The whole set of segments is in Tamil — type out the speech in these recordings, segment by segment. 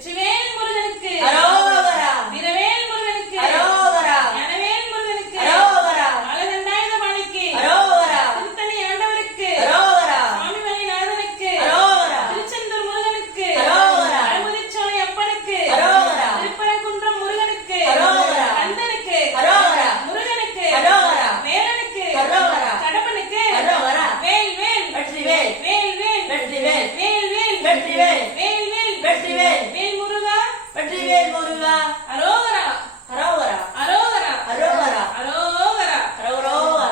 வெற்றிவேல் முருகனுக்கு அரோகரா வீரவேல் முருகனுக்கு அரோகரா ஞானவேல் முருகனுக்கு அரோகரா அழகண்டாயுதபாணிக்கு அரோகரா திருத்தணி ஆண்டவருக்கு அரோகரா சுவாமிமலை நாதனுக்கு அரோகரா திருச்செந்தூர் முருகனுக்கு அரோகரா. அழமுதிர்ச்சோலை அப்பனுக்கு அரோகரா. திருப்பரங்குன்றம் முருகனுக்கு அரோகரா. கந்தனுக்கு அரோகரா. முருகனுக்கு அரோகரா. வேலனுக்கு அரோகரா. கடம்பனுக்கு அரோகரா. வேல் வேல் வெற்றிவேல். வேல் வேல் வெற்றிவேல். வேல் வேல் வெற்றிவேல். வேல் வேல் வெற்றிவேல். வேல் முருகா வெற்றிவேல் முருகா. அரோகரா. அரோகரா. அரோகரா. அரோகரா. அரோகரா. அரோகரா.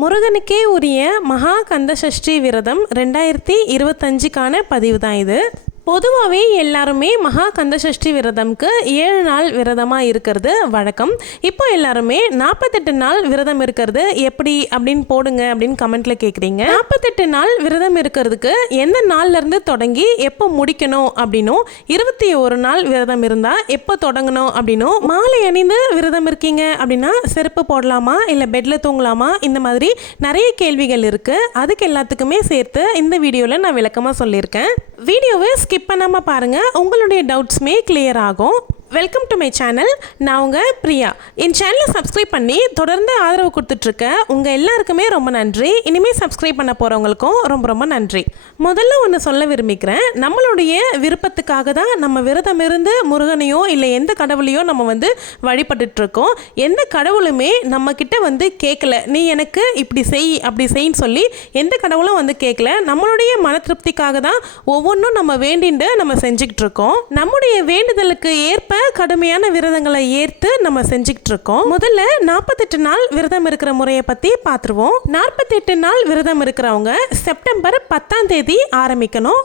முருகனுக்கே உரிய மகா கந்தசஷ்டி விரதம் ரெண்டாயிரத்தி இருபத்தஞ்சுக்கான பதிவு தான் இது. பொதுவாகவே எல்லாருமே மகா கந்தசஷ்டி விரதம்க்கு ஏழு நாள் விரதமாக இருக்கிறது வழக்கம். இப்போ எல்லாருமே நாற்பத்தெட்டு நாள் விரதம் இருக்கிறது எப்படி அப்படின்னு போடுங்க அப்படின்னு கமெண்ட்ல கேட்குறீங்க நாற்பத்தெட்டு நாள் விரதம் இருக்கிறதுக்கு எந்த நாள்லேருந்து தொடங்கி எப்போ முடிக்கணும் அப்படின்னும் இருபத்தி ஒரு நாள் விரதம் இருந்தால் எப்போ தொடங்கணும் அப்படின்னும் மாலை அணிந்து விரதம் இருக்கீங்க அப்படின்னா செருப்பு போடலாமா? இல்லை பெட்டில் தூங்கலாமா? இந்த மாதிரி நிறைய கேள்விகள் இருக்குது அதுக்கு எல்லாத்துக்குமே சேர்த்து இந்த வீடியோவில் நான் விளக்கமாக சொல்லியிருக்கேன். வீடியோவை ஸ்கிப் பண்ணாமல் பாருங்கள் உங்களுடைய டவுட்ஸுமே கிளியர் ஆகும். வெல்கம் டு மை சேனல் நான் உங்கள் பிரியா. என் சேனலை சப்ஸ்கிரைப் பண்ணி தொடர்ந்து ஆதரவு கொடுத்துட்ருக்க உங்கள் எல்லாருக்குமே ரொம்ப நன்றி. இனிமேல் சப்ஸ்கிரைப் பண்ண போகிறவங்களுக்கும் ரொம்ப ரொம்ப நன்றி. முதல்ல ஒன்று சொல்ல விரும்பிக்கிறேன். நம்மளுடைய விருப்பத்துக்காக தான் நம்ம விரதம் இருந்து முருகனையோ இல்லை எந்த கடவுளையோ நம்ம வந்து வழிபட்டுட்ருக்கோம். எந்த கடவுளுமே நம்ம கிட்ட வந்து கேட்கல நீ எனக்கு இப்படி செய் அப்படி செய்ன்னு சொல்லி எந்த கடவுளும் வந்து கேட்கல நம்மளுடைய மன திருப்திக்காக தான் ஒவ்வொன்றும் நம்ம வேண்டிண்டு நம்ம செஞ்சுக்கிட்டு இருக்கோம் நம்முடைய வேண்டுதலுக்கு ஏற்ப கடுமையான விரதங்களை ஏற்று நம்ம செஞ்சுக்கிட்டு இருக்கோம் முதல்ல நாற்பத்தெட்டு நாள் விரதம் இருக்கிற முறையை பற்றி பார்த்துருவோம். நாற்பத்தெட்டு நாள் விரதம் இருக்கிறவங்க செப்டம்பர் பத்தாம் தேதி ஆரம்பிக்கணும்.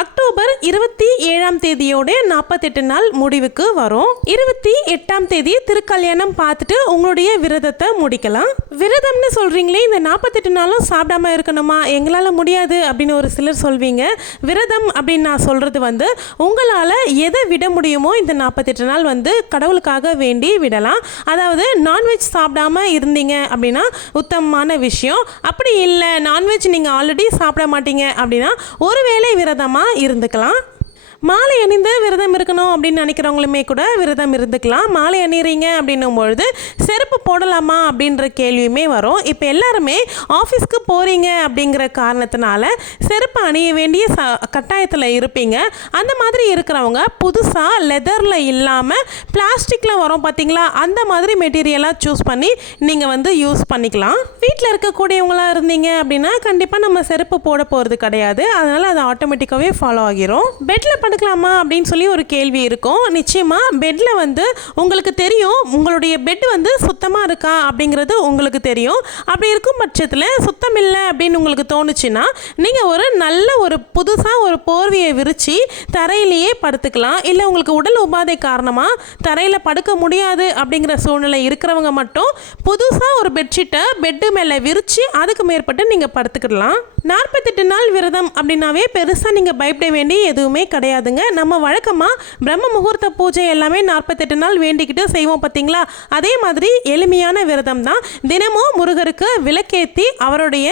அக்டோபர் இருபத்தி ஏழாம் தேதியோட நாற்பத்தெட்டு நாள் முடிவுக்கு வரும். இருபத்தி எட்டாம் தேதி திருக்கல்யாணம் பார்த்துட்டு உங்களுடைய விரதத்தை முடிக்கலாம். விரதம்னு சொல்றீங்களே இந்த நாற்பத்தெட்டு நாளும் சாப்பிடாம இருக்கணுமா? எங்களால் முடியாது அப்படின்னு ஒரு சிலர் சொல்வீங்க. விரதம் அப்படின்னு நான் சொல்றது வந்து உங்களால் எதை விட முடியுமோ இந்த நாற்பத்தெட்டு நாள் வந்து கடவுளுக்காக வேண்டி விடலாம். அதாவது நான்வெஜ் சாப்பிடாம இருந்தீங்க அப்படின்னா உத்தமமான விஷயம். அப்படி இல்லை நான்வெஜ் நீங்கள் ஆல்ரெடி சாப்பிட மாட்டீங்க அப்படின்னா ஒருவேளை விரதமாக இருந்துக்கலாம். மாலை அணிந்து விரதம் இருக்கணும் அப்படின்னு நினைக்கிறவங்களுமே கூட விரதம் இருந்துக்கலாம். மாலை அணிறீங்க அப்படின்னும் பொழுது செருப்பு போடலாமா அப்படின்ற கேள்வியுமே வரும். இப்போ எல்லாருமே ஆஃபீஸ்க்கு போகிறீங்க அப்படிங்கிற காரணத்தினால செருப்பு அணிய வேண்டிய ச கட்டாயத்தில் இருப்பீங்க. அந்த மாதிரி இருக்கிறவங்க புதுசாக லெதரில் இல்லாமல் பிளாஸ்டிக்கில் வரும் பார்த்தீங்களா அந்த மாதிரி மெட்டீரியலாக சூஸ் பண்ணி நீங்கள் வந்து யூஸ் பண்ணிக்கலாம். வீட்டில் இருக்கக்கூடியவங்களாக இருந்தீங்க அப்படின்னா கண்டிப்பாக நம்ம செருப்பு போட போகிறது கிடையாது. அதனால் அது ஆட்டோமேட்டிக்காகவே ஃபாலோ ஆகிரும். பெட்டில் படுக்கலாமா அப்படின்னு சொல்லி ஒரு கேள்வி இருக்கும். நிச்சயமாக பெட்டில் வந்து உங்களுக்கு தெரியும் உங்களுடைய பெட் வந்து சுத்தமாக இருக்கா அப்படிங்கிறது உங்களுக்கு தெரியும். அப்படி இருக்கும் பட்சத்தில் சுத்தம் இல்லை அப்படின்னு உங்களுக்கு தோணுச்சுன்னா நீங்கள் ஒரு நல்ல ஒரு புதுசாக ஒரு போர்வையை விரித்து தரையிலேயே படுத்துக்கலாம். இல்லை உங்களுக்கு உடல் உபாதை காரணமாக தரையில் படுக்க முடியாது அப்படிங்கிற சூழ்நிலை இருக்கிறவங்க மட்டும் புதுசாக ஒரு பெட்ஷீட்டை பெட்டு மேலே விரித்து அதுக்கு மேற்பட்டு நீங்கள் படுத்துக்கிடலாம் நாற்பத்தெட்டு நாள் விரதம் அப்படின்னாவே பெருசாக நீங்கள் பயப்பட வேண்டிய எதுவுமே கிடையாதுங்க. நம்ம வழக்கமாக பிரம்ம முகூர்த்த பூஜை எல்லாமே நாற்பத்தெட்டு நாள் வேண்டிக்கிட்டு செய்வோம் பார்த்தீங்களா? அதே மாதிரி எளிமையான விரதம் தான். தினமும் முருகருக்கு விளக்கேற்றி அவருடைய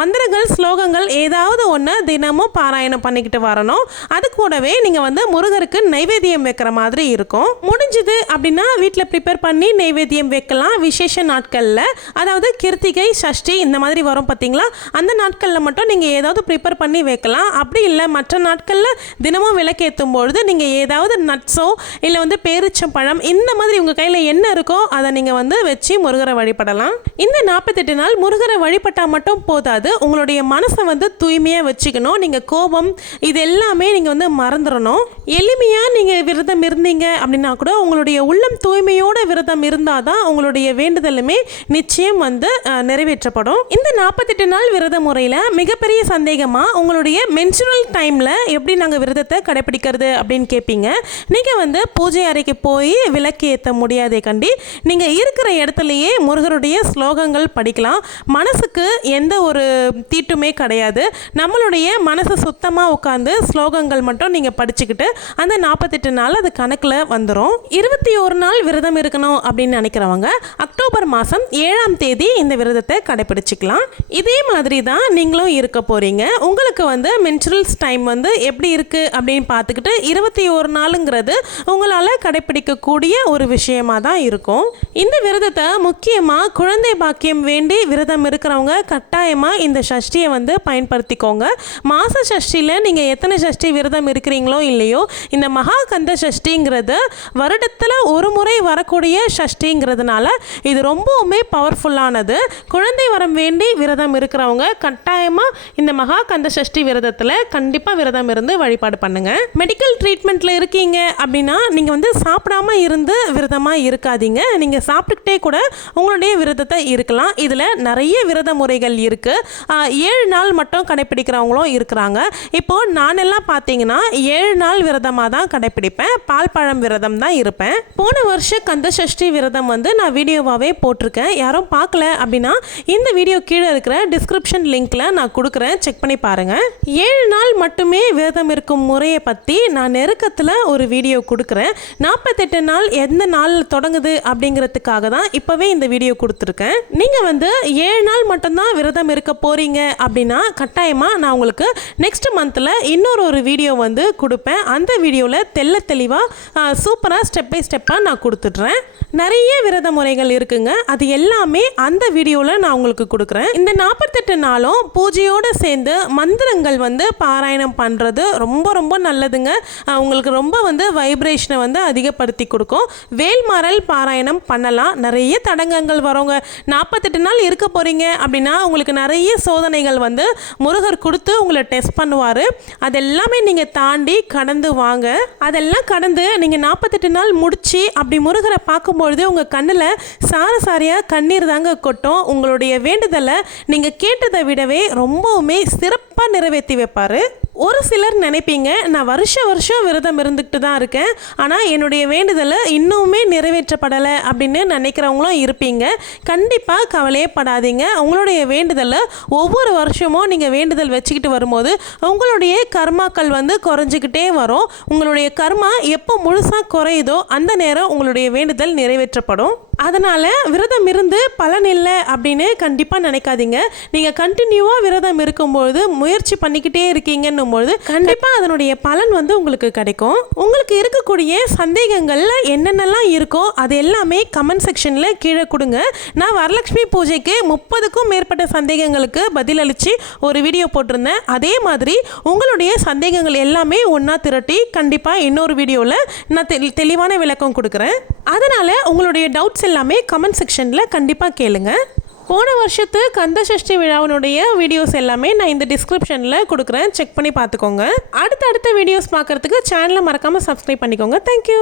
மந்திரங்கள் ஸ்லோகங்கள் ஏதாவது ஒன்று தினமும் பாராயணம் பண்ணிக்கிட்டு வரணும். அது கூடவே நீங்கள் வந்து முருகருக்கு நைவேத்தியம் வைக்கிற மாதிரி இருக்கும். முடிஞ்சது அப்படின்னா வீட்டில் ப்ரிப்பேர் பண்ணி நைவேத்தியம் வைக்கலாம். விசேஷ நாட்களில். அதாவது கிருத்திகை சஷ்டி இந்த மாதிரி வரும் பார்த்தீங்களா? அந்த நாட்கள் நாட்களில் மட்டும் நீங்கள் ஏதாவது ப்ரிப்பேர் பண்ணி வைக்கலாம். அப்படி இல்லை மற்ற நாட்களில் தினமும் விளக்கேற்றும் பொழுது நீங்கள் ஏதாவது நட்ஸோ இல்லை வந்து பேரிச்சம் பழம் இந்த மாதிரி உங்கள் கையில் என்ன இருக்கோ அதை நீங்கள் வந்து வச்சு முருகரை வழிபடலாம். இந்த நாற்பத்தெட்டு நாள் முருகரை வழிபட்டால் மட்டும் போதாது. உங்களுடைய மனசை வந்து தூய்மையாக வச்சுக்கணும். நீங்கள் கோபம் இது எல்லாமே நீங்கள் வந்து மறந்துடணும். எளிமையாக நீங்கள் விரதம் இருந்தீங்க அப்படின்னா கூட உங்களுடைய உள்ளம் தூய்மையோட விரதம் இருந்தால் தான் உங்களுடைய வேண்டுதலுமே நிச்சயம் வந்து நிறைவேற்றப்படும். இந்த நாற்பத்தெட்டு நாள் விரத முறையில் மிகப்பெரிய சந்தேகமாக உங்களுடைய மென்சுரல் டைமில் எப்படி நாங்கள் விரதத்தை கடைப்பிடிக்கிறது அப்படின்னு கேட்பீங்க நீங்கள் வந்து பூஜை அறைக்கு போய் விளக்கு ஏற்ற முடியாதே கண்டி நீங்கள் இருக்கிற இடத்துலையே முருகருடைய ஸ்லோகங்கள் படிக்கலாம். மனசுக்கு எந்த ஒரு தீட்டுமே கிடையாது. நம்மளுடைய மனசை சுத்தமாக உட்காந்து ஸ்லோகங்கள் மட்டும் நீங்கள் படிச்சுக்கிட்டு அந்த நாற்பத்தெட்டு நாள் அது கணக்கில் வந்துடும் இருபத்தி ஒரு நாள் விரதம் இருக்கணும் அப்படின்னு நினைக்கிறவங்க அக்டோபர் மாதம் ஏழாம் தேதி இந்த விரதத்தை கடைப்பிடிச்சிக்கலாம் இதே மாதிரி தான் நீங்களும் இருக்க போகிறீங்க உங்களுக்கு வந்து மென்சுரல்ஸ் டைம் வந்து எப்படி இருக்குது அப்படின்னு பார்த்துக்கிட்டு இருபத்தி ஒரு நாளுங்கிறது உங்களால் கடைப்பிடிக்கக்கூடிய ஒரு விஷயமா தான் இருக்கும். இந்த விரதத்தை முக்கியமாக குழந்தை பாக்கியம் வேண்டி விரதம் இருக்கிறவங்க கட்டாயமாக இந்த சஷ்டியை வந்து பயன்படுத்திக்கோங்க. மாத சஷ்டியில் நீங்கள் எத்தனை சஷ்டி விரதம் இருக்கிறீங்களோ இல்லையோ இந்த மகா கந்த சஷ்டிங்கிறது வருடத்தில் ஒரு முறை வரக்கூடிய சஷ்டிங்கிறதுனால இது ரொம்பவுமே பவர்ஃபுல்லானது குழந்தை வரம் வேண்டி விரதம் இருக்கிறவங்க கட்டாயமாக இந்த மகா கந்த சஷ்டி விரதத்தில் கண்டிப்பாக விரதம் இருந்து வழிபாடு பண்ணுங்கள் மெடிக்கல் ட்ரீட்மெண்ட்டில் இருக்கீங்க அப்படின்னா நீங்கள் வந்து சாப்பிடாம இருந்து விரதமாக இருக்காதீங்க. நீங்கள் சாப்பிட்டுக்கிட்டே கூட உங்களுடைய விரதத்தை இருக்கலாம். இதில் நிறைய விரத முறைகள் இருக்குது ஏழு நாள் மட்டும் கடைப்பிடிக்கிறவங்களும் இருக்கிறாங்க. இப்போது நானெல்லாம் பார்த்தீங்கன்னா ஏழு நாள் விரதமாக தான் கடைப்பிடிப்பேன். பால் பழம் விரதம் தான் இருப்பேன். போன வருஷம் கந்த சஷ்டி விரதம் வந்து நான் வீடியோவாகவே போட்டிருக்கேன். யாரும் பார்க்கல அப்படின்னா இந்த வீடியோ கீழே இருக்கிற டிஸ்கிரிப்ஷன் லிங்க்ல நான் கொடுக்குறேன். செக் பண்ணி பாருங்க. ஏழு நாள் மட்டுமே விரதம் இருக்கும் முறையை பற்றி நான் நெருக்கத்தில் ஒரு வீடியோ கொடுக்குறேன். நாற்பத்தெட்டு நாள் எந்த நாள் தொடங்குது அப்படிங்கிறதுக்காக தான் இப்போவே இந்த வீடியோ கொடுத்துருக்கேன். நீங்கள் வந்து ஏழு நாள் மட்டும்தான் விரதம் இருக்க போகிறீங்க அப்படின்னா கட்டாயமாக நான் உங்களுக்கு நெக்ஸ்ட் மந்தில் இன்னொரு ஒரு வீடியோ வந்து கொடுப்பேன். அந்த வீடியோவில் தெளிவாக சூப்பராக ஸ்டெப் பை ஸ்டெப்பாக நான் கொடுத்துட்றேன். நிறைய விரத முறைகள் இருக்குங்க. அது எல்லாமே அந்த வீடியோவில் நான் உங்களுக்கு கொடுக்குறேன். இந்த நாற்பத்தெட்டு நாளும் பூஜையோடு சேர்ந்து மந்திரங்கள் வந்து பாராயணம் பண்ணுறது ரொம்ப ரொம்ப நல்லதுங்க. உங்களுக்கு ரொம்ப வந்து வைப்ரேஷனை வந்து அதிகப்படுத்தி கொடுக்கும். வேல்மாறல் பாராயணம் பண்ணலாம். நிறைய தடங்கங்கள் வருங்க. நாற்பத்தெட்டு நாள் இருக்க போகிறீங்க அப்படின்னா உங்களுக்கு நிறைய சோதனைகள் வந்து முருகர் கொடுத்து உங்களை டெஸ்ட் பண்ணுவார். அதெல்லாமே நீங்கள் தாண்டி கடந்து வாங்க. அதெல்லாம் கடந்து நீங்கள் நாற்பத்தெட்டு நாள் முடிச்சு அப்படி முருகரை பார்க்கும்பொழுது உங்கள் கண்ணில் சார சாரியாக கண்ணீர் தாங்க கொட்டும். உங்களுடைய வேண்டுதலை நீங்கள் கேட்டதை விடவே ரொம்பவுமே சிறப்பாக நிறைவேற்றி வைப்பார். ஒரு சிலர் நினைப்பீங்க நான் வருஷ வருஷம் விரதம் இருந்துக்கிட்டு தான் இருக்கேன் ஆனால் என்னுடைய வேண்டுதலை இன்னுமே நிறைவேற்றப்படலை அப்படின்னு நினைக்கிறவங்களும் இருப்பீங்க. கண்டிப்பாக கவலையே படாதீங்க. உங்களுடைய வேண்டுதலை ஒவ்வொரு வருஷமும் நீங்கள் வேண்டுதல் வச்சுக்கிட்டு வரும்போது உங்களுடைய கர்மாக்கள் வந்து குறைஞ்சிக்கிட்டே வரும். உங்களுடைய கர்மா எப்போ முழுசாக குறையுதோ அந்த நேரம் உங்களுடைய வேண்டுதல் நிறைவேற்றப்படும். அதனால் விரதம் இருந்து பலன் இல்லை அப்படின்னு கண்டிப்பாக நினைக்காதீங்க. நீங்கள் கண்டினியூவாக விரதம் இருக்கும்பொழுது முயற்சி பண்ணிக்கிட்டே இருக்கீங்கன்னும் பொழுது கண்டிப்பாக அதனுடைய பலன் வந்து உங்களுக்கு கிடைக்கும். உங்களுக்கு இருக்கக்கூடிய சந்தேகங்கள்ல என்னென்னலாம் இருக்கோ அது எல்லாமே கமெண்ட் செக்ஷனில் கீழே கொடுங்க. நான் வரலட்சுமி பூஜைக்கு முப்பதுக்கும் மேற்பட்ட சந்தேகங்களுக்கு பதிலளித்து ஒரு வீடியோ போட்டிருந்தேன். அதே மாதிரி உங்களுடைய சந்தேகங்கள் எல்லாமே ஒன்றா திரட்டி கண்டிப்பாக இன்னொரு வீடியோவில் நான் தெளி தெளிவான விளக்கம் கொடுக்குறேன். அதனால் உங்களுடைய டவுட்ஸ் எல்லாமே கமெண்ட் செக்ஷனில் கண்டிப்பாக கேளுங்க. போன வருஷத்து கந்த சஷ்டி விழாவினுடைய வீடியோஸ் எல்லாமே நான் இந்த டிஸ்கிரிப்ஷனில் கொடுக்குறேன். செக் பண்ணி பார்த்துக்கோங்க. அடுத்த அடுத்த வீடியோஸ் பார்க்குறதுக்கு சேனலை மறக்காமல் சப்ஸ்கிரைப் பண்ணிக்கோங்க. தேங்க்யூ